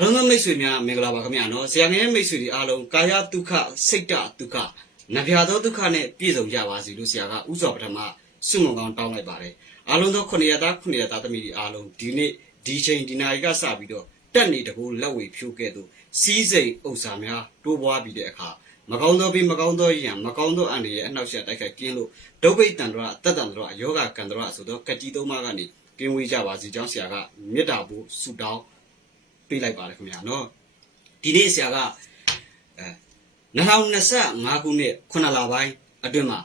အားလုံးသောမိတ်ဆွေများမင်္ဂလာပါခင်ဗျာနော်ဆရာငယ်ရဲ့မိတ်ဆွေတွေအားလုံးကာယဒုက္ခစိတ်တဒုက္ခနဗျာသောဒုက္ခနဲ့ပြည့်စုံကြပါစေလို့ဆရာကဥစွာပထမဆုမွန်ကောင်းတောင်းလိုက်ပါတယ်အားလုံးသောခုနှစ်ရသားခုနှစ်ရသားသမီးတွေအားလုံးဒီနေ့ဒီချိန်ဒီနာရီကစပြီးတော့တက်နေတကူလက်ဝေဖြိုးခဲ့သူစီးစိမ်ဥစ္စာများတိုးပွားပြီးတဲ့အခါမကောင်းသောပြီးမကောင်းသောရံမကောင်းသောအန္တရာယ်အနှောက်အယှက်တိုက်ခိုက်ကင်းလို့ဒုဗိတ်တန္တရအတ္တတန္တရယောဂကန္တရဆိုတော့ကကြီးသုံးပါးကနေကင်းဝေးကြပါစေကြောင်းဆရာကမေတ္တာပို့ဆုတောင်း ပေးလိုက်ပါတယ်ခင်ဗျာနော်ဒီနေ့ဆရာကအဲ2025ခုနှစ်9လပိုင်းအတွင်းမှာ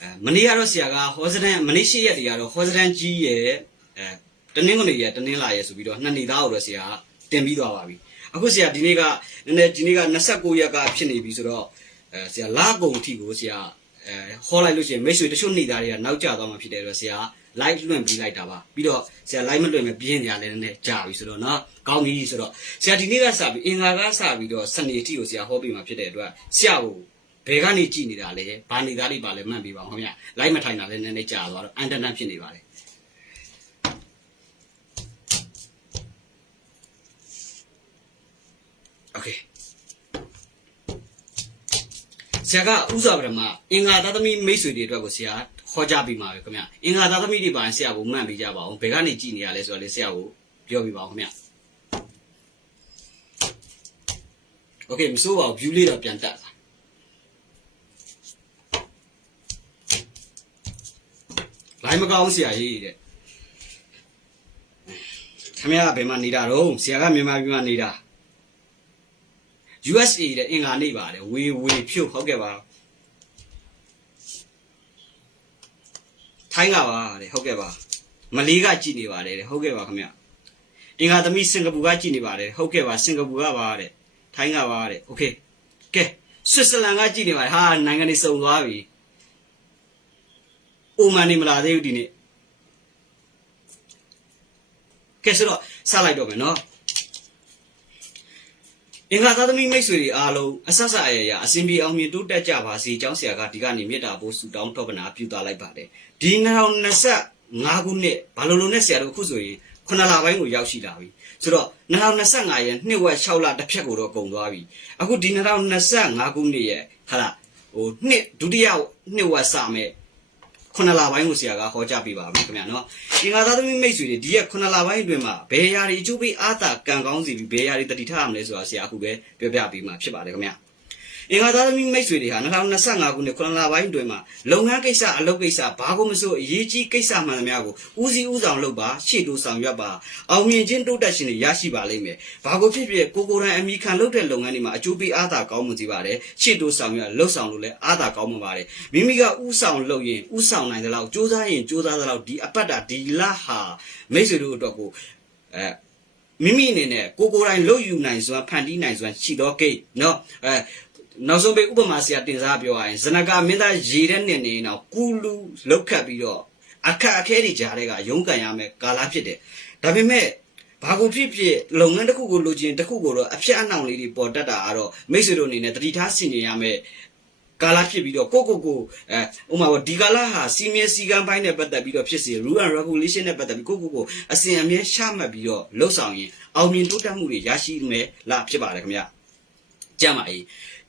အဲမနေ့ကတော့ဆရာကဟောစတန်မနေ့ရှိရက်တွေကတော့ဟောစတန်ကြီးရဲ့အဲတနင်္ဂနွေရက်တနင်္လာရက်ဆိုပြီးတော့နှစ်နေ့သားကိုတော့ဆရာကတင်ပြီးသွားပါပြီအခုဆရာဒီနေ့ကနည်းနည်းဒီနေ့က29ရက်ကဖြစ်နေပြီဆိုတော့အဲဆရာလာကုန်အထိကိုဆရာအဲဟောလိုက်လို့ရှိရင်မိတ်ဆွေတချို့နေသားတွေကနောက်ကျသွားမှဖြစ်တယ်ဆိုတော့ဆရာ live လွှင့်ပြီးလိုက်တာပါပြီးတော့ဆရာ live မလွှင့်မဲ့ပြင်းနေရလဲနည်းနည်းကြာပြီဆိုတော့เนาะကောင်းပြီဆိုတော့ဆရာဒီနေ့ကစပြီးအင်္ဂါကစပြီးတော့စနေအထိကိုဆရာဟောပြီးမှဖြစ်တဲ့အတွက်ဆရာကိုဘယ်ကနေကြည်နေတာလဲဘာနေသားလေးပါလဲမှတ်ပြီးပါအောင်ခင်ဗျ live မထိုင်တာလဲနည်းနည်းကြာသွားတော့အန်တနတ်ဖြစ်နေပါတယ်โอเคဆရာကဥစွာပထမအင်္ဂါသားသမီးမိတ်ဆွေတွေအတွက်ကိုဆရာ ဟောကြားပြီးမှာပဲခင်ဗျအင်္ဂါသားသမီးတွေပါရင်ဆရာကိုမှတ်ပြီးကြပါအောင်ဘယ်ကနေကြည်နေရလဲဆိုတော့လေဆရာကိုပြောပြပါအောင်ခင်ဗျโอเคမစိုးပါဘူး view လေးတော့ပြန်တက်လာလိုင်းမကောင်းဆရာကြီးတဲ့ခင်ဗျားကဘယ်မှာနေတာတော့ဆရာကမြန်မာပြည်မှာနေတာ USA တဲ့အင်္ဂါနေ့ပါတယ်ဝေဝေဖြုတ်ဟုတ်ကဲ့ပါ ထိုင်းကပါတဲ့ဟုတ်ကဲ့ပါမလေးကကြည်နေပါတယ်တဲ့ဟုတ်ကဲ့ပါခင်ဗျအင်္ဂါသမီးစင်ကာပူကကြည်နေပါတယ်ဟုတ်ကဲ့ပါစင်ကာပူကပါတဲ့ထိုင်းကပါတဲ့โอเคကဲဆွစ်ဇာလန်ကကြည်နေပါတယ်ဟာနိုင်ငံတွေစုံသွားပြီအိုမန်နေမလာသေးဘူးဒီနေ့ကဲဆိုတော့စလိုက်တော့မယ်နော် အင်္ဂါသားသမီးမိတ်ဆွေတွေအားလုံးအဆက်ဆက်အရရအစဉ်ပြေအောင်မြင်တိုးတက်ကြပါစေကျောင်းဆရာကဒီကနေ့မေတ္တာပို့ဆုတောင်းထောပနာပြုသွားလိုက်ပါတယ်ဒီ2025ခုနှစ်ဘာလို့လို့နဲ့ဆရာတို့အခုဆိုရင်ခုနလပိုင်းကိုရောက်ရှိလာပြီဆိုတော့2025ရဲ့နှစ်ဝက်6လတစ်ဖြတ်ကိုတော့ကုန်သွားပြီအခုဒီ2025ခုနှစ်ရဲ့ဟာလာဟိုနှစ်ဒုတိယနှစ်ဝက်စမဲ့ ခုနလပိုင်းကိုဆရာကဟောကြားပေးပါမယ်ခင်ဗျာနော်အင်္ဂါသားသမီးမိတ်ဆွေတွေဒီရက်ခုနလပိုင်းအတွင်းမှာဘယ်ຢာတွေအကျိုးပေးအားသာကံကောင်းစီပြီးဘယ်ຢာတွေတတိထားရမလဲဆိုတာဆရာအခုပဲပြောပြပေးမှာဖြစ်ပါတယ်ခင်ဗျာ အင်္ဂါသားသမီးမိတ်ဆွေတွေဟာ2025ခုနှစ်ခုနလပိုင်းအတွင်းမှာလုပ်ငန်းကိစ္စအလုပ်ကိစ္စဘာကိုမဆိုအရေးကြီးကိစ္စမှန်သမျှကိုဦးစီးဦးဆောင်လုပ်ပါရှေ့တိုးဆောင်ရွက်ပါအောင်မြင်ခြင်းတိုးတက်ခြင်းတွေရရှိပါလိမ့်မယ်ဘာကိုဖြစ်ဖြစ်ကိုကိုယ်တိုင်အမိခံလုပ်တဲ့လုပ်ငန်းတွေမှာအကျိုးပေးအားသာကောင်းမှုစီပါတယ်ရှေ့တိုးဆောင်ရွက်လှုပ်ဆောင်လို့လည်းအားသာကောင်းမှာပါတယ်မိမိကဥဆောင်လုပ်ရင်ဥဆောင်နိုင်သလောက်စူးစမ်းရင်စူးစမ်းသလောက်ဒီအပတ်တာဒီလဟာမိတ်ဆွေတို့အတွက်ကိုအဲမိမိအနေနဲ့ကိုကိုယ်တိုင်လုတ်ယူနိုင်စွာဖန်တီးနိုင်စွာရှိတော့ကိတ်နော်အဲ နောက်ဆုံးပဲဥပမာဆရာတင်စားပြောရရင်ဇနကမင်းသားရေတဲ့နှစ်နေတော့ကူလူလောက်ခတ်ပြီးတော့အခက်အခဲတွေကြားတဲ့ကရုန်းကန်ရမယ်ကာလဖြစ်တယ်ဒါပေမဲ့ဘာကိုဖြစ်ဖြစ်လုပ်ငန်းတစ်ခုကိုလိုချင်တစ်ခုကိုတော့အဖြစ်အနှောင်လေးတွေပေါ်တတ်တာကတော့မိတ်ဆွေတို့အနေနဲ့တတိထားဆင်ခြင်ရမယ်ကာလဖြစ်ပြီးတော့ကိုကိုကိုအဲဥမာဒီကာလဟာစီမင်းစီကံပိုင်းနဲ့ပတ်သက်ပြီးတော့ဖြစ်စီ rule and regulation နဲ့ပတ်သက်ပြီးကိုကိုကိုအစဉ်အမြဲရှမှတ်ပြီးတော့လှုပ်ဆောင်ရင်အောင်မြင်တိုးတက်မှုတွေရရှိမယ်လားဖြစ်ပါတယ်ခင်ဗျာကြမ်းပါ၏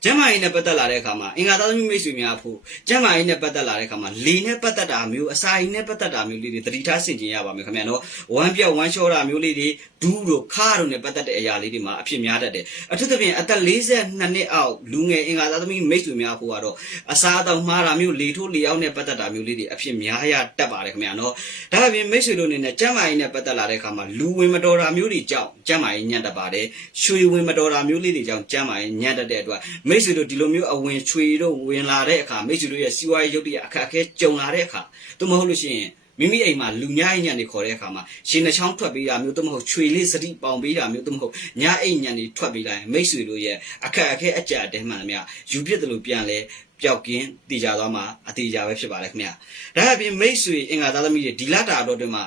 ကျမ်းမာရေးနဲ့ပတ်သက်လာတဲ့အခါမှာအင်္ဂါသားသမီးမိတ်ဆွေများဖို့ကျမ်းမာရေးနဲ့ပတ်သက်လာတဲ့အခါမှာလေနဲ့ပတ်သက်တာမျိုးအစာရည်နဲ့ပတ်သက်တာမျိုးလေးတွေတတိထားဆင်ခြင်ရပါမယ်ခင်ဗျာနော်ဝမ်းပြောက်ဝမ်းလျှောတာမျိုးလေးတွေဒူးတို့ခါတို့နဲ့ပတ်သက်တဲ့အရာလေးတွေမှာအဖြစ်များတတ်တယ်အထူးသဖြင့်အသက်42နှစ်အောက်လူငယ်အင်္ဂါသားသမီးမိတ်ဆွေများဖို့ကတော့အစာအသောက်မှားတာမျိုးလေထိုးလေအောင်နဲ့ပတ်သက်တာမျိုးလေးတွေအဖြစ်များရတတ်ပါတယ်ခင်ဗျာနော်ဒါအပြင်မိတ်ဆွေတို့အနေနဲ့ကျမ်းမာရေးနဲ့ပတ်သက်လာတဲ့အခါမှာလူဝင်မတော်တာမျိုးတွေကြောင့်ကျမ်းမာရေးညံ့တတ်ပါတယ်ရွှေဝင်မတော်တာမျိုးလေးတွေကြောင့်ကျမ်းမာရေးညံ့တတ်တဲ့အတွက်မိတ်ဆွေတို့ဒီလိုမျိုးအဝင်ချွေတို့ဝင်လာတဲ့အခါမိတ်ဆွေတို့ရဲ့စီးပွားရေးရုပ်တရက်အခက်အခဲကြုံလာတဲ့အခါသို့မဟုတ်လို့ရှိရင်မိမိအိမ်မှာလူညအိမ်ညံနေခေါ်တဲ့အခါမှာရှင်နှချောင်းထွက်ပေးတာမျိုးသို့မဟုတ်ချွေလေးစတိပေါင်ပေးတာမျိုးသို့မဟုတ်ညအိမ်ညံနေထွက်ပေးလိုက်ရင်မိတ်ဆွေတို့ရဲ့အခက်အခဲအကြအတဲမှန်သမျှယူပြစ်တယ်လို့ပြန်လဲပျောက်ကင်းတည်ကြသွားမှာအသေးကြပဲဖြစ်ပါလေခင်ဗျာဒါအပြင်မိတ်ဆွေအင်္ဂါသားသမီးတွေဒီလတာတော့တွင်မှာ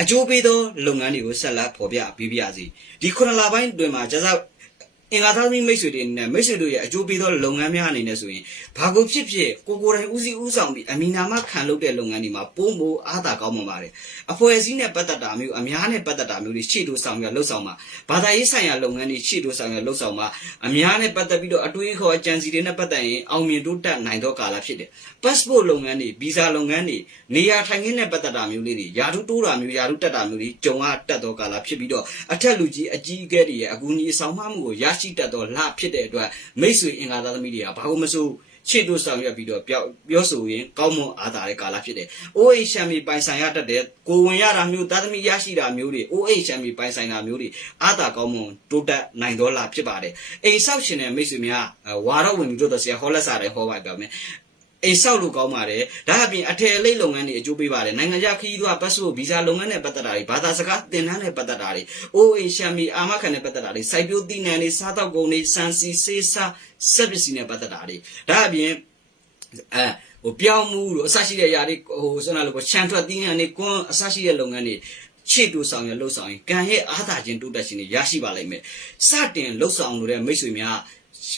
အကျိုးပေးသောလုပ်ငန်းတွေကိုဆက်လက်ဖော်ပြပေးပြစီဒီခုနလပိုင်းတွင်မှာကျစား အင်္ဂါသားသမီးမိတ်ဆွေတွေနဲ့မိတ်ဆွေတို့ရဲ့အကျိုးပေးသောလုပ်ငန်းများအနေနဲ့ဆိုရင်ဘာကိုဖြစ်ဖြစ်ကိုကိုယ်တိုင်ဦးစီးဦးဆောင်ပြီးအမီနာမခံလုပ်တဲ့လုပ်ငန်းတွေမှာပုံမိုအားသာကောင်းမှပါတယ်အဖွဲ့အစည်းနဲ့ပတ်သက်တာမျိုးအများနဲ့ပတ်သက်တာမျိုးတွေရှေ့တိုးဆောင်ရလှုပ်ဆောင်မှာဘာသာရေးဆိုင်ရာလုပ်ငန်းတွေရှေ့တိုးဆောင်ရလှုပ်ဆောင်မှာအများနဲ့ပတ်သက်ပြီးတော့အတွေးခေါ်အကြံစီတွေနဲ့ပတ်သက်ရင်အောင်မြင်တိုးတက်နိုင်သောကာလဖြစ်တယ် passport လုပ်ငန်းတွေဗီဇာလုပ်ငန်းတွေနေရာထိုင်ခင်းနဲ့ပတ်သက်တာမျိုးလေးတွေယာထုတိုးတာမျိုးယာထုတက်တာမျိုးတွေကြုံရတတ်သောကာလဖြစ်ပြီးတော့အထက်လူကြီးအကြီးအကဲတွေရဲ့အကူအညီဆောင်မမှုကိုရရှိတတ်သောလဖြစ်တဲ့အတွက်မိတ်ဆွေအင်္ဂါသားသမီးတွေကဘာလို့မဆိုရှေ့တို့ဆောင်ရွက်ပြီးတော့ပြောပြောဆိုရင်ကောင်းမွန်အားသာတဲ့ကာလဖြစ်တယ်။ OH ရှမ်းမီပိုင်ဆိုင်ရတတ်တဲ့ကိုဝင်ရတာမျိုးသားသမီးရရှိတာမျိုးတွေ OH ရှမ်းမီပိုင်ဆိုင်တာမျိုးတွေအားသာကောင်းမွန်တိုးတက်နိုင်သောလဖြစ်ပါတယ်။အိမ်ဆောက်ရှင်တဲ့မိတ်ဆွေများဝါတော့ဝင်ပြီးတော့ဆရာဟောလက်စားတယ်ဟောပါပြမယ်။ အိမ်ဆောက်လို့ကောင်းပါတယ်ဒါအပြင်အထည်အလိပ်လုပ်ငန်းတွေအကျိုးပေးပါတယ်နိုင်ငံခြားခရီးသွားပတ်စပို့ဗီဇာလုပ်ငန်းနဲ့ပတ်သက်တာတွေဘာသာစကားသင်တန်းနဲ့ပတ်သက်တာတွေအိုးအိမ်ရှမ်းမီအာမခံနဲ့ပတ်သက်တာတွေစိုက်ပျိုးသီးနှံတွေစားတောက်ကုန်တွေစံစီစေးစားစက်ပစ္စည်းနဲ့ပတ်သက်တာတွေဒါအပြင်အဲဟိုပြောင်းမှုတို့အဆရှိတဲ့ຢာတွေဟိုဆွမ်းလာလို့ချန်ထွက်သီးနှံတွေကွန်းအဆရှိတဲ့လုပ်ငန်းတွေချစ်တူဆောင်ရလှုပ်ဆောင်ရင်ကံရဲ့အားသာခြင်းတိုးတက်ခြင်းတွေရရှိပါလိမ့်မယ်စတင်လှုပ်ဆောင်လို့တဲ့မိတ်ဆွေများ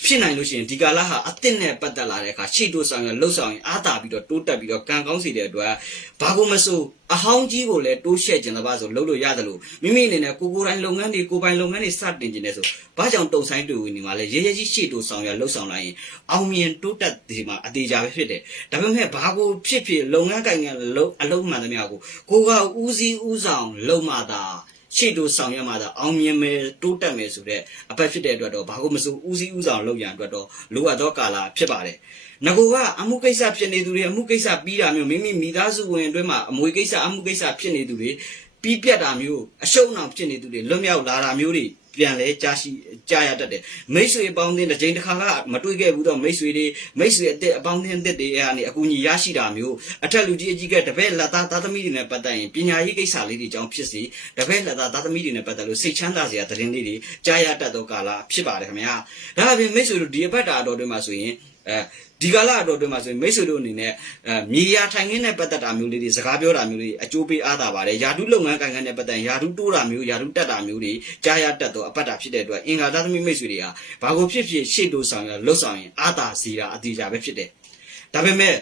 ဖြစ်နိုင်လို့ရှိရင်ဒီကာလဟာအသစ်နဲ့ပတ်သက်လာတဲ့အခါရှေ့တိုးဆောင်ရလှုပ်ဆောင်ရင်အားတာပြီးတော့တိုးတက်ပြီးတော့ကံကောင်းစီတဲ့အတွက်ဘာကိုမဆိုအဟောင်းကြီးကိုလည်းတိုးရှက်ခြင်းတပါဆိုလှုပ်လို့ရတယ်လို့မိမိအနေနဲ့ကိုကိုယ်တိုင်လုပ်ငန်းတွေကိုယ်ပိုင်လုပ်ငန်းတွေစတင်ခြင်းနဲ့ဆိုဘာကြောင့်တုံဆိုင်တွေ့ဝင်နေမှာလဲရဲရဲကြီးရှေ့တိုးဆောင်ရလှုပ်ဆောင်လိုက်ရင်အောင်မြင်တိုးတက်ဒီမှာအသေးချာပဲဖြစ်တယ်ဒါပေမဲ့ဘာကိုဖြစ်ဖြစ်လုပ်ငန်းကိုင်ငန်းလုံးအလုံးမှန်သမျှကိုကိုကဦးစီးဦးဆောင်လုပ်မှသာ ရှေ့တို့ဆောင်ရွက်မှသာအောင်မြင်မယ်တိုးတက်မယ်ဆိုတဲ့အပတ်ဖြစ်တဲ့အတွက်တော့ဘာလို့မဆိုဦးစီးဦးဆောင်လုပ်ရန်အတွက်တော့လိုအပ်သောကာလဖြစ်ပါတယ်။ငကူကအမှုကိစ္စဖြစ်နေသူတွေအမှုကိစ္စပြီးတာမျိုးမိမိမိသားစုဝင်အတွင်းမှာအမွေကိစ္စအမှုကိစ္စဖြစ်နေသူတွေပြီးပြတ်တာမျိုးအရှုံးအောင်ဖြစ်နေသူတွေလွတ်မြောက်လာတာမျိုးတွေ ပြန်လဲကြားရှိကြားရတတ်တယ်မိတ်ဆွေအပေါင်းအသင်းတစ်ချိန်တစ်ခါကမတွေ့ခဲ့ဘူးတော့မိတ်ဆွေတွေမိတ်ဆွေအသက်အပေါင်းအသင်းအသက်တွေကနေအကူအညီရရှိတာမျိုးအထက်လူကြီးအကြီးကတပည့်လက်သားသားသမီးတွေနဲ့ပတ်သက်ရင်ပညာရေးကိစ္စလေးတွေအကြောင်းဖြစ်စီတပည့်လက်သားသားသမီးတွေနဲ့ပတ်သက်လို့စိတ်ချမ်းသာစရာသတင်းလေးတွေကြားရတတ်သောကာလဖြစ်ပါတယ်ခင်ဗျာဒါအပြင်မိတ်ဆွေတို့ဒီအပတ်တာတော်တွေမှာဆိုရင် အဲဒီကာလအတော်အတွင်းမှာဆိုရင်မိတ်ဆွေတို့အနေနဲ့အဲမြေယာထိုင်ခင်းနဲ့ပတ်သက်တာမျိုးလေးတွေစကားပြောတာမျိုးလေးအကျိုးပေးအားသာပါတယ်ယာတုလုပ်ငန်းကိုင်ခန်းနဲ့ပတ်သက်ရင်ယာတုတိုးတာမျိုးယာတုတက်တာမျိုးတွေကြားရတတ်တော့အပတ်တာဖြစ်တဲ့အတွက်အင်္ဂါသားသမီးမိတ်ဆွေတွေဟာဘာကိုဖြစ်ဖြစ်ရှေ့တိုးဆောင်ရလှုပ်ဆောင်ရင်အားသာစီတာအတိအကျပဲဖြစ်တယ်ဒါပေမဲ့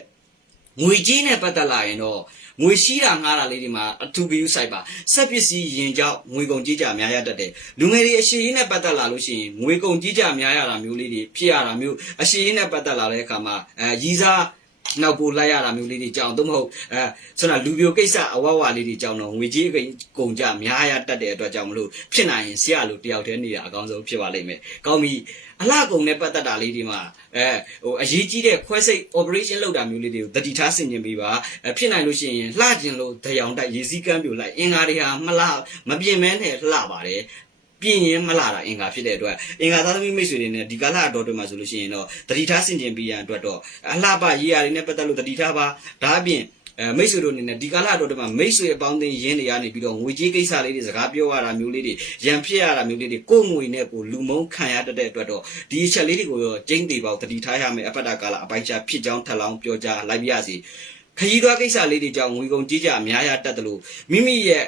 ငွေကြီးနဲ့ပတ်သက်လာရင်တော့ ငွေရှိတာငှားတာလေးတွေမှာအထူးဂရုစိုက်ပါဆက်ပစ္စည်းရင်ကြောင့်ငွေကုန်ကြီးကြများရတတ်တယ်လူငယ်တွေအရှိရင်းနဲ့ပတ်သက်လာလို့ရှိရင်ငွေကုန်ကြီးကြများရတာမျိုးလေးတွေဖြစ်ရတာမျိုးအရှိရင်းနဲ့ပတ်သက်လာတဲ့အခါမှာအဲရီးစား နောက်ပို့လိုက်ရတာမျိုးလေးတွေကြောင်းသို့မဟုတ်အဲဆိုတော့လူပြိုကိစ္စအဝဝလေးတွေကြောင်းတော့ငွေကြီးကုန်ကြများရတတ်တဲ့အတွက်ကြောင့်မလို့ဖြစ်နိုင်ရင်ဆရာလိုတယောက်တည်းနေတာအကောင်းဆုံးဖြစ်ပါလိမ့်မယ်ကောင်းပြီအလှကုန်နဲ့ပတ်သက်တာလေးဒီမှာအဲဟိုအရေးကြီးတဲ့ခွဲစိတ် operation လုပ်တာမျိုးလေးတွေကိုတတိထားဆင်ခြင်ပေးပါအဲဖြစ်နိုင်လို့ရှိရင်လှကျင်လို့တရားတိုက်ရေစည်းကမ်းပြိုလိုက်အင်္ဂါတွေဟာမလှမပြင်းမဲနဲ့လှပါတယ် ပြင်းရင်မလာတာအင်္ဂါဖြစ်တဲ့အတွက်အင်္ဂါသားသမီးမိတ်ဆွေတွေနဲ့ဒီကာလအတော်တွေမှာဆိုလို့ရှိရင်တော့တတိထားဆင်ခြင်ပေးရန်အတွက်တော့အလှပရေးရာတွေနဲ့ပတ်သက်လို့တတိထားပါဒါအပြင်အဲမိတ်ဆွေတို့အနေနဲ့ဒီကာလအတော်တွေမှာမိတ်ဆွေအပေါင်းအသင်းရင်းနေရနေပြီးတော့ငွေကြေးကိစ္စလေးတွေစကားပြောရတာမျိုးလေးတွေရန်ဖြစ်ရတာမျိုးလေးတွေကိုငွေနဲ့ကိုလူမုံခံရတတ်တဲ့အတွက်တော့ဒီအချက်လေးတွေကိုတော့ကျင်းသေးပေါက်တတိထားရမယ်အပတ္တကာလအပိုင်းခြားဖြစ်ကြောင်းထပ်လောင်းပြောကြားလိုက်ပြရစီခရီးသွားကိစ္စလေးတွေကြောင့်ငွေကုန်ကြီးကြအများရတတ်တယ်လို့မိမိရဲ့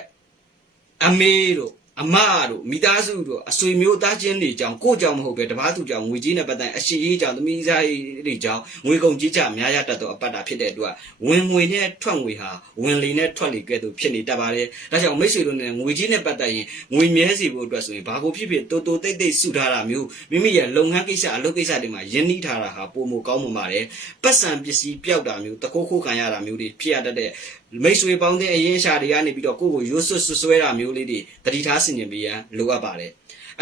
အမေတို့ အမတို့မိသားစုတို့အဆွေမျိုးသားချင်းတွေကြောင့်ကိုကြောင့်မဟုတ်ပဲတပားသူကြောင့်ငွေကြီးနဲ့ပတ်သက်အရှိရေးကြောင့်သမီးစားရေးတွေကြောင့်ငွေကုန်ကြီးကြများရတတ်သောအပတ်တာဖြစ်တဲ့အတွက်ဝင်ငွေနဲ့ထွက်ငွေဟာဝင်လေနဲ့ထွက်လေကဲ့သို့ဖြစ်နေတတ်ပါတယ်။ဒါကြောင့်မိတ်ဆွေတို့နဲ့ငွေကြီးနဲ့ပတ်သက်ရင်ငွေမြဲစီဖို့အတွက်ဆိုရင်ဘာကိုဖြစ်ဖြစ်တိုးတိုးတိတ်တိတ်စုထားတာမျိုးမိမိရဲ့လုပ်ငန်းကိစ္စအလုပ်ကိစ္စတွေမှာယဉ်နီးထားတာဟာပုံမကောင်းမှပါတယ်။ပတ်စံပစ္စည်းပျောက်တာမျိုးတခိုးခိုးခံရတာမျိုးတွေဖြစ်ရတတ်တဲ့ မိတ်ဆွေပေါင်းတဲ့အရင်ရှာတွေကနေပြီးတော့ကိုယ့်ကိုရိုးဆွတ်ဆွဲတာမျိုးလေးတွေတတိထားဆင်ခြင်ပေးရန်လိုအပ်ပါတယ်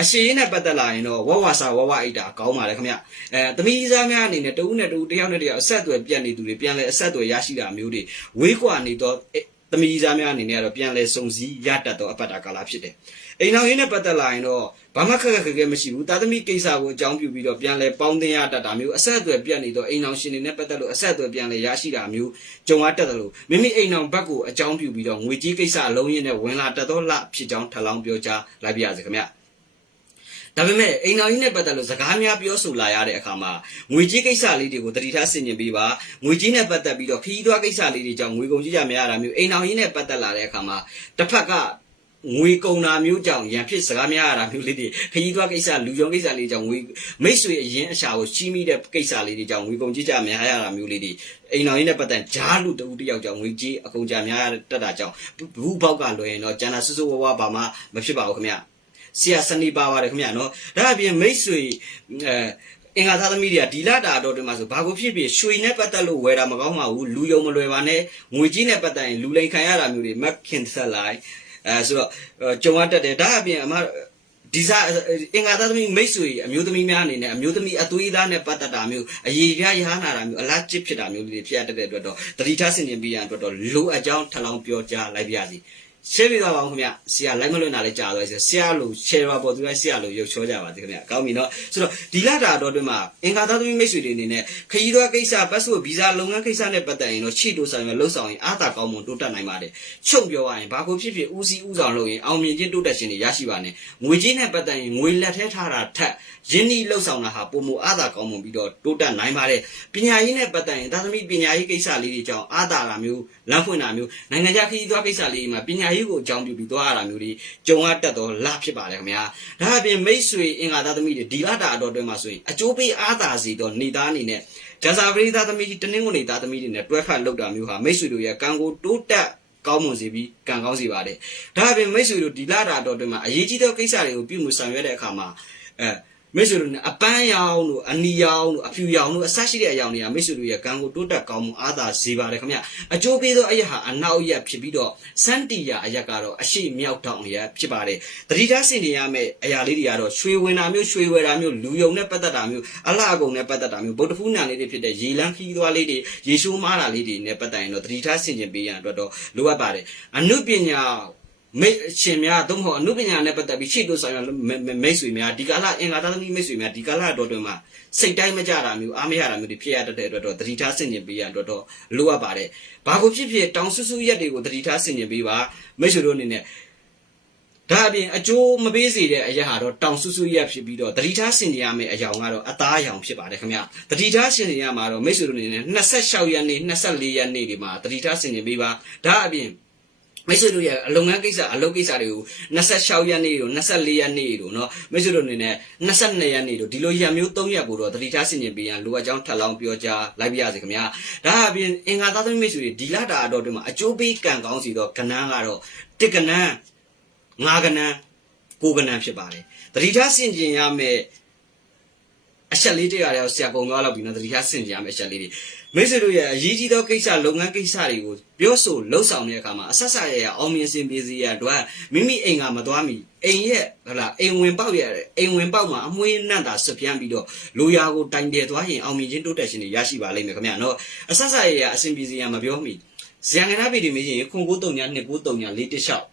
အရှိရင်နဲ့ပတ်သက်လာရင်တော့ဝဝဆာဝဝအိတ်တာကောင်းပါလေခင်ဗျအဲသမီးစားများအနေနဲ့တဦးနဲ့တဦးတယောက်နဲ့တယောက်အဆက်အသွယ်ပြတ်နေသူတွေပြန်လဲအဆက်အသွယ်ရရှိတာမျိုးတွေဝေးကွာနေတော့ သမီးစားများအနေနဲ့ကတော့ပြန်လဲစုံစည်းရတတ်တော့အပတ်တာကာလဖြစ်တယ်အိမ်အောင်ရင်းနဲ့ပတ်သက်လာရင်တော့ဘာမှခက်ခက်ခက်ခဲမရှိဘူးတာသမီကိစ္စကိုအကြောင်းပြုပြီးတော့ပြန်လဲပေါင်းတင်ရတတ်တာမျိုးအဆက်အသွယ်ပြတ်နေတော့အိမ်အောင်ရှင်တွေနဲ့ပတ်သက်လို့အဆက်အသွယ်ပြန်လဲရရှိတာမျိုးကြုံရတတ်တယ်လို့မိမိအိမ်အောင်ဘက်ကိုအကြောင်းပြုပြီးတော့ငွေကြီးကိစ္စအလုံးရင်းနဲ့ဝင်လာတတ်တော့လဖြစ်ကြောင်းထပ်လောင်းပြောကြားလိုက်ပြရစေခင်ဗျ ဒါပေမဲ့အိမ်တော်ကြီးနဲ့ပတ်သက်လို့စကားများပြောဆိုလာရတဲ့အခါမှာငွေကြီးကိစ္စလေးတွေကိုတတိထားဆင်ခြင်ပေးပါငွေကြီးနဲ့ပတ်သက်ပြီးတော့ခီးသွွားကိစ္စလေးတွေကြောင့်ငွေကုန်ကြီးကြမရတာမျိုးအိမ်တော်ကြီးနဲ့ပတ်သက်လာတဲ့အခါမှာတစ်ဖက်ကငွေကုံတာမျိုးကြောင့်ရန်ဖြစ်စကားများရတာမျိုးလေးတွေခရီးသွားကိစ္စလူယုံကိစ္စလေးကြောင့်ငွေမိတ်ဆွေအရင်အရှာကိုရှိမိတဲ့ကိစ္စလေးတွေကြောင့်ငွေကုံကြီးကြများရတာမျိုးလေးတွေအိမ်တော်ကြီးနဲ့ပတ်သက်ဂျားလူတူတယောက်ကြောင့်ငွေကြီးအကုန်ကြများတက်တာကြောင့်ဘူးပေါက်ကလွယ်ရင်တော့ကျန်တာဆွဆွဝဝဘာမှမဖြစ်ပါဘူးခင်ဗျ ဆရာစနေပါပါတယ်ခင်ဗျနော်ဒါအပြင်မိတ်ဆွေအဲအင်္ဂါသားသမီးတွေကဒီလာတာတော့ဒီမှာဆိုဘာကိုဖြစ်ဖြစ်ရွှေနဲ့ပတ်သက်လို့ဝယ်တာမကောင်းပါဘူးလူယုံမလွယ်ပါနဲ့ငွေကြီးနဲ့ပတ်သက်ရင်လူလိန်ခံရတာမျိုးတွေမက်ခင်ဆက်လိုက်အဲဆိုတော့ကြုံရတတ်တယ်ဒါအပြင်အမဒီစားအင်္ဂါသားသမီးမိတ်ဆွေအမျိုးသမီးများအနေနဲ့အမျိုးသမီးအသွေးသားနဲ့ပတ်သက်တာမျိုးအရေးပြားရဟနာတာမျိုးအလားကျစ်ဖြစ်တာမျိုးတွေဖြစ်ရတတ်တဲ့အတွက်တော့တတိထားဆင်ခြင်ပြီးရန်အတွက်တော့လိုအပ်ကြောင်းထပ်လောင်းပြောကြားလိုက်ပါရစေ ရှင်းပြသွားပါဦးခင်ဗျဆရာလိုက်မလွတ်နာလေးကြားသွားစေဆရာလို့ share ပါပေါ်သူလိုက်ဆရာလို့ရုပ်ချောကြပါစေခင်ဗျကောင်းပြီနော်ဆိုတော့ဒီလာတာတော့တွင်မှာအင်္ဂါသားသမီးမိတ်ဆွေတွေအနေနဲ့ခရီးသွားကိစ္စပတ်စုပ်ဗီဇာလုပ်ငန်းကိစ္စနဲ့ပတ်သက်ရင်တော့ချီတိုဆိုင်ရလှုပ်ဆောင်ရင်အားသာကောင်းမွန်တိုးတက်နိုင်ပါတယ်ချုပ်ပြောရရင်ဘာကိုဖြစ်ဖြစ်ဦးစီးဦးဆောင်လုပ်ရင်အောင်မြင်ခြင်းတိုးတက်ခြင်းတွေရရှိပါနဲ့ငွေကြီးနဲ့ပတ်သက်ရင်ငွေလက်ထဲထားတာထက်ရင်းနှီးလှုပ်ဆောင်တာဟာပုံမအားသာကောင်းမွန်ပြီးတော့တိုးတက်နိုင်ပါတယ်ပညာရေးနဲ့ပတ်သက်ရင်သာသမီပညာရေးကိစ္စလေးတွေကြောင့်အားသာတာမျိုးလမ်းဖွင့်တာမျိုးနိုင်ငံခြားခရီးသွားကိစ္စလေးတွေမှာပညာရေးကိုအကြောင်းပြုပြီးသွားရတာမျိုးတွေကြုံရတတ်တော့လဖြစ်ပါတယ်ခင်ဗျာဒါအပြင်မိတ်ဆွေအင်္ဂါသားသမီးတွေဒီလတာအတော်တွဲမှာဆိုရင်အကျိုးပေးအားသာစီတော့နေသားအနေနဲ့ဂျာစာပရိသတ်သမီးတနင်္ဂနွေသားသမီးတွေနဲ့တွဲဖက်လုပ်တာမျိုးဟာမိတ်ဆွေတို့ရဲ့ကံကိုတိုးတက်ကောင်းမွန်စေပြီးကံကောင်းစေပါတယ်ဒါအပြင်မိတ်ဆွေတို့ဒီလတာအတော်တွဲမှာအရေးကြီးသောကိစ္စတွေကိုပြုမှုဆောင်ရွက်တဲ့အခါမှာအဲ မိတ်ဆွေတို့ ਨੇ အပန်းရောင်တို့အနီရောင်တို့အဖြူရောင်တို့အဆက်ရှိတဲ့အရောင်တွေကမိတ်ဆွေတို့ရဲ့ကံကိုတိုးတက်ကောင်းမှုအားသာစေပါတယ်ခင်ဗျအကျိုးပေးသောအရာဟာအနောက်ရက်ဖြစ်ပြီးတော့စန်တီယာအရက်ကတော့အရှိမြောက်တောင်အရက်ဖြစ်ပါတယ်တတိထားစင်နေရမယ့်အရာလေးတွေကတော့ရွှေဝင်တာမျိုးရွှေဝယ်တာမျိုးလူယုံနဲ့ပတ်သက်တာမျိုးအလှအကုန်နဲ့ပတ်သက်တာမျိုးဗုဒ္ဓဖူးနာလေးတွေဖြစ်တဲ့ရေလန်းခီးသွားလေးတွေရေရှိုးမားတာလေးတွေနဲ့ပတ်သက်ရင်တော့တတိထားစင်ကျင်ပေးရန်အတွက်တော့လိုအပ်ပါတယ်အနုပညာ မိတ်ရှင်များသို့မဟုတ်အမှုပညာနဲ့ပတ်သက်ပြီးရှေ့တို့ဆောင်ရမိတ်ဆွေများဒီကာလအင်္ဂါသတိမိတ်ဆွေများဒီကာလတော်တွင်မှာစိတ်တိုင်းမကြတာမျိုးအားမရတာမျိုးတွေဖြစ်ရတတ်တဲ့အတွက်တော့တတိထားဆင်ခြင်ပေးရအတွက်တော့လိုအပ်ပါတယ်။ဘာကိုဖြစ်ဖြစ်တောင်ဆူဆူရက်တွေကိုတတိထားဆင်ခြင်ပေးပါမိတ်ဆွေတို့အနေနဲ့ဒါအပြင်အကျိုးမပေးစေတဲ့အရာဟာတော့တောင်ဆူဆူရက်ဖြစ်ပြီးတော့တတိထားဆင်ခြင်ရမယ့်အရာကတော့အသားအရောင်ဖြစ်ပါတယ်ခင်ဗျ။တတိထားဆင်ခြင်ရမှာတော့မိတ်ဆွေတို့အနေနဲ့26ရက်နေ့24ရက်နေ့တွေမှာတတိထားဆင်ခြင်ပေးပါဒါအပြင် မိတ်ဆွေတို့ရဲ့အလုပ်ငန်းကိစ္စအလုပ်ကိစ္စတွေကို26ရက်နေ့တို့24ရက်နေ့တို့เนาะမိတ်ဆွေတို့အနေနဲ့22ရက်နေ့တို့ဒီလိုရက်မျိုး3ရက်ကိုတော့တတိထားဆင်ញင်ပေးရန်လိုအပ်ကြောင်းထပ်လောင်းပြောကြားလိုက်ပါရစေခင်ဗျာဒါအပြင်အင်္ဂါသားသမီးမိတ်ဆွေတွေဒီလတာအတော့ဒီမှာအကျိုးပေးကံကောင်းစီတော့ကဏ္ဍကတော့တစ်ကဏ္ဍငါးကဏ္ဍကိုကဏ္ဍဖြစ်ပါတယ်တတိထားဆင်ញင်ရမယ့်အချက်လေးတွေရတယ်ဆရာပုံသွားလောက်ပြီးနော်တတိထားဆင်ကြရမယ့်အချက်လေးတွေ မိတ်ဆွေတို့ရဲ့အရေးကြီးသောကိစ္စလုပ်ငန်းကိစ္စတွေကိုပြောဆိုလှုပ်ဆောင်တဲ့အခါမှာအဆက်ဆက်ရရအောင်မြင်စင်ပြေစီရအတွက်မိမိအိမ်ကမသွားမီအိမ်ရဲ့ဟလာအိမ်ဝင်ပေါက်ရအိမ်ဝင်ပေါက်မှာအမွှေးနတ်တာဆွပြန်ပြီးတော့လိုရာကိုတိုင်တယ်သွားရင်အောင်မြင်ခြင်းတိုးတက်ခြင်းတွေရရှိပါလိမ့်မယ်ခင်ဗျာနော်အဆက်ဆက်ရရအစင်ပြေစီရမပြောမီဇန်ကနာဗီဒီမေးရင်ခွန်ကိုတုံညာ2ကိုတုံညာ4တစ်လျှောက်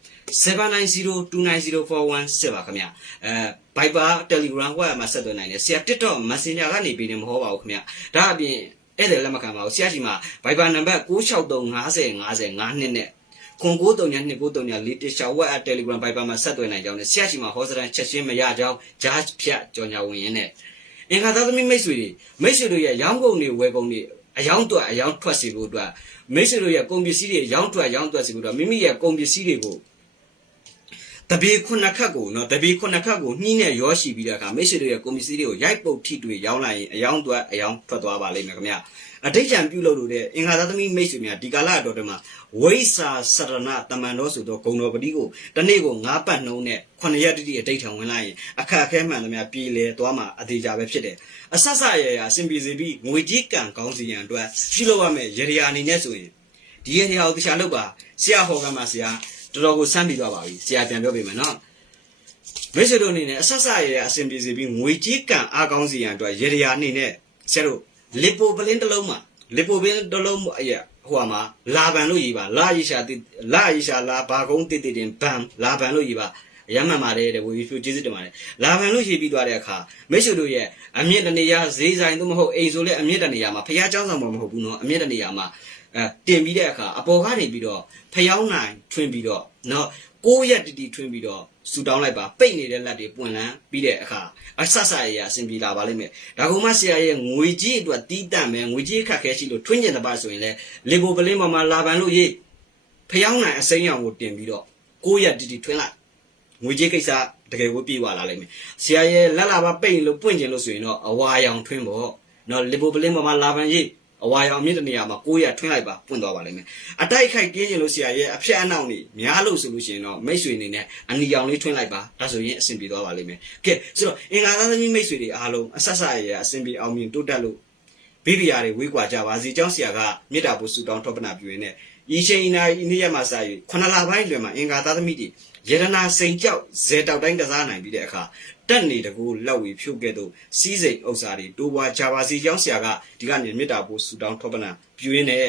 790290417ပါခင်ဗျအဲ Viber Telegram ဝက်မှာဆက်သွယ်နိုင်တယ်ဆရာ TikTok Messenger ကနေပြီးနေမဟုတ်ပါဘူးခင်ဗျဒါအပြင် ဧည့်သည်လက်မခံပါဘူးဆရာကြီးမှာ Viber နံပါတ်96350505နဲ့ခွန်ကိုတုံညာ2ကိုတုံညာ4တစ်လျှောက်ဝက် Telegram Viber မှာဆက်သွယ်နိုင်ကြောင်းနဲ့ဆရာကြီးမှာဟောစတန်ချက်ချင်းမရကြောင်းဂျားဖြတ်ကြော်ညာဝင်ရင်းနဲ့အင်္ဂါသားသမီးမိတ်ဆွေတွေမိတ်ဆွေတို့ရဲ့ရောင်းကုန်တွေဝယ်ကုန်တွေအယောင်းတွက်အယောင်းထွက်စီဖို့အတွက်မိတ်ဆွေတို့ရဲ့ကုန်ပစ္စည်းတွေရောင်းတွက်ရောင်းတွက်စီဖို့အတွက်မိမိရဲ့ကုန်ပစ္စည်းတွေကို တပေခုနှစ်ခတ်ကိုနော်တပေခုနှစ်ခတ်ကိုနှီးနဲ့ရောရှိပြီးတဲ့အခါမိတ်ဆွေတို့ရဲ့ကွန်ပစ္စည်းတွေကိုရိုက်ပုတ်ထိတွေ့ရောင်းလိုက်ရင်အယောင်းအတွက်အယောင်းထွက်သွားပါလိမ့်မယ်ခင်ဗျအတိတ်ကြံပြုလုပ်လို့တဲ့အင်္ဂါသားသမီးမိတ်ဆွေများဒီကာလတော်တည်းမှာဝိဆာစရဏတမန်တော်ဆိုတော့ဂုံတော်ပတိကိုတနေ့ကို၅ပတ်နှုံးနဲ့9ရက်တိတိအတိတ်ထံဝင်လိုက်ရင်အခက်အခဲမှန်သမျှပြည်လေသွားမှာအသေးကြပဲဖြစ်တယ်အဆက်ဆက်ရရအစဉ်ပြေစီပြီးငွေကြီးကံကောင်းစီရန်အတွက်ရှိလို့ရမယ်ရေရာအနေနဲ့ဆိုရင်ဒီရေရာကိုတရားလုပ်ပါဆရာဟောကမှာဆရာ တော်တော်ကိုစမ်းပြီးသွားပါပြီဆရာပြန်ပြောပေးမယ်နော်မိတ်ဆွေတို့အနေနဲ့အဆက်ဆက်ရရအစဉ်ပြေစီပြီးငွေကြီးကံအားကောင်းစီရန်အတွက်ရေရာအနေနဲ့ဆရာတို့လီပိုပလင်းတစ်လုံးမှာလီပိုပလင်းတစ်လုံးအရာဟိုမှာလာဗန်လို့ရေးပါလာရီရှာတိလာရီရှာလာဘာကုန်းတိတိတင်ဘန်လာဗန်လို့ရေးပါရမ်းမှန်ပါတယ်တဲ့ဝေဖြူကျေးဇူးတင်ပါတယ်လာဗန်လို့ရေးပြီးသွားတဲ့အခါမိတ်ဆွေတို့ရဲ့အမြင့်တနေရာဈေးဆိုင်သို့မဟုတ်အိမ်ဆိုလဲအမြင့်တနေရာမှာဖះเจ้าဆောင်မှာမဟုတ်ဘူးနော်အမြင့်တနေရာမှာ အဲတင်ပြီးတဲ့အခါအပေါ်ကနေပြီးတော့ဖျောင်းနိုင်ထွင်းပြီးတော့နော်ကိုးရက်တီတီထွင်းပြီးတော့ဆူတောင်းလိုက်ပါပိတ်နေတဲ့လက်တွေပွင့်လန်းပြီးတဲ့အခါအဆက်ဆက်ရအဆင်ပြေလာပါလိမ့်မယ်ဒါကမှဆရာရဲ့ငွေကြီးအတွက်တီးတန့်မယ်ငွေကြီးခက်ခဲရှိလို့ထွင်းကျင်တဲ့ပါဆိုရင်လေလေကိုပလင်းပေါ်မှာလာပန်လို့ရေးဖျောင်းနိုင်အစိမ်းရောင်ကိုတင်ပြီးတော့9ရက်တီတီထွင်းလိုက်ငွေကြေးကိစ္စတကယ်ကိုပြေးသွားလာလိမ့်မယ်ဆရာရဲ့လက်လာပါပိတ်လို့ပွင့်ကျင်လို့ဆိုရင်တော့အဝါရောင်ထွင်းပေါ့နော်လီပိုပလင်းပေါ်မှာလာပန်ရေး အဝါရောင်မြင့်တဲ့နေရာမှာ9ရက်ထွင်းလိုက်ပါပွင့်သွားပါလိမ့်မယ်အတိုက်ခိုက်ပြေးကျင်လို့ဆရာရဲ့အဖြက်အနောက်နေများလို့ဆိုလို့ရှိရင်တော့မိတ်ဆွေအနေနဲ့အနီရောင်လေးထွင်းလိုက်ပါဒါဆိုရင်အဆင်ပြေသွားပါလိမ့်မယ်ကဲဆိုတော့အင်္ဂါသားသမီးမိတ်ဆွေတွေအားလုံးအဆက်ဆက်ရရအဆင်ပြေအောင်မြင်တိုးတက်လို့ဘိဗီယာတွေဝေးကွာကြပါစေကျောင်းဆရာကမေတ္တာပို့ဆုတောင်းထောပနာပြုရင်းနဲ့ ဤချိန်ဤနာဤနေ့ရက်မှာစ၍ခဏလပိုင်းလွင်မှာအင်္ဂါသားသမီးတွေယေရနာစိန်ကြောက်ဇေတောက်တိုင်းကစားနိုင်ပြီးတဲ့အခါတက်နေတကူလက်ဝေဖြုတ်ကဲ့သို့စီးစိမ်ဥစ္စာတွေတိုးပွားကြပါစေကျောင်းဆရာကဒီကနေမေတ္တာပို့ဆုတောင်းထောပနာပြုရင်းနဲ့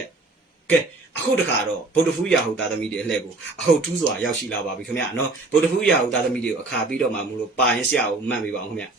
ကဲအခုတခါတော့ဗုဒ္ဓဖူးရာဟုတ်သားသမီးတွေအလှည့်ကိုအဟုတ်ထူးစွာရောက်ရှိလာပါပြီခင်ဗျာနော်ဗုဒ္ဓဖူးရာဟုတ်သားသမီးတွေကိုအခါပြီးတော့မှမလို့ပါရင်ဆရာကိုမှတ်ပေးပါအောင်ခင်ဗျာ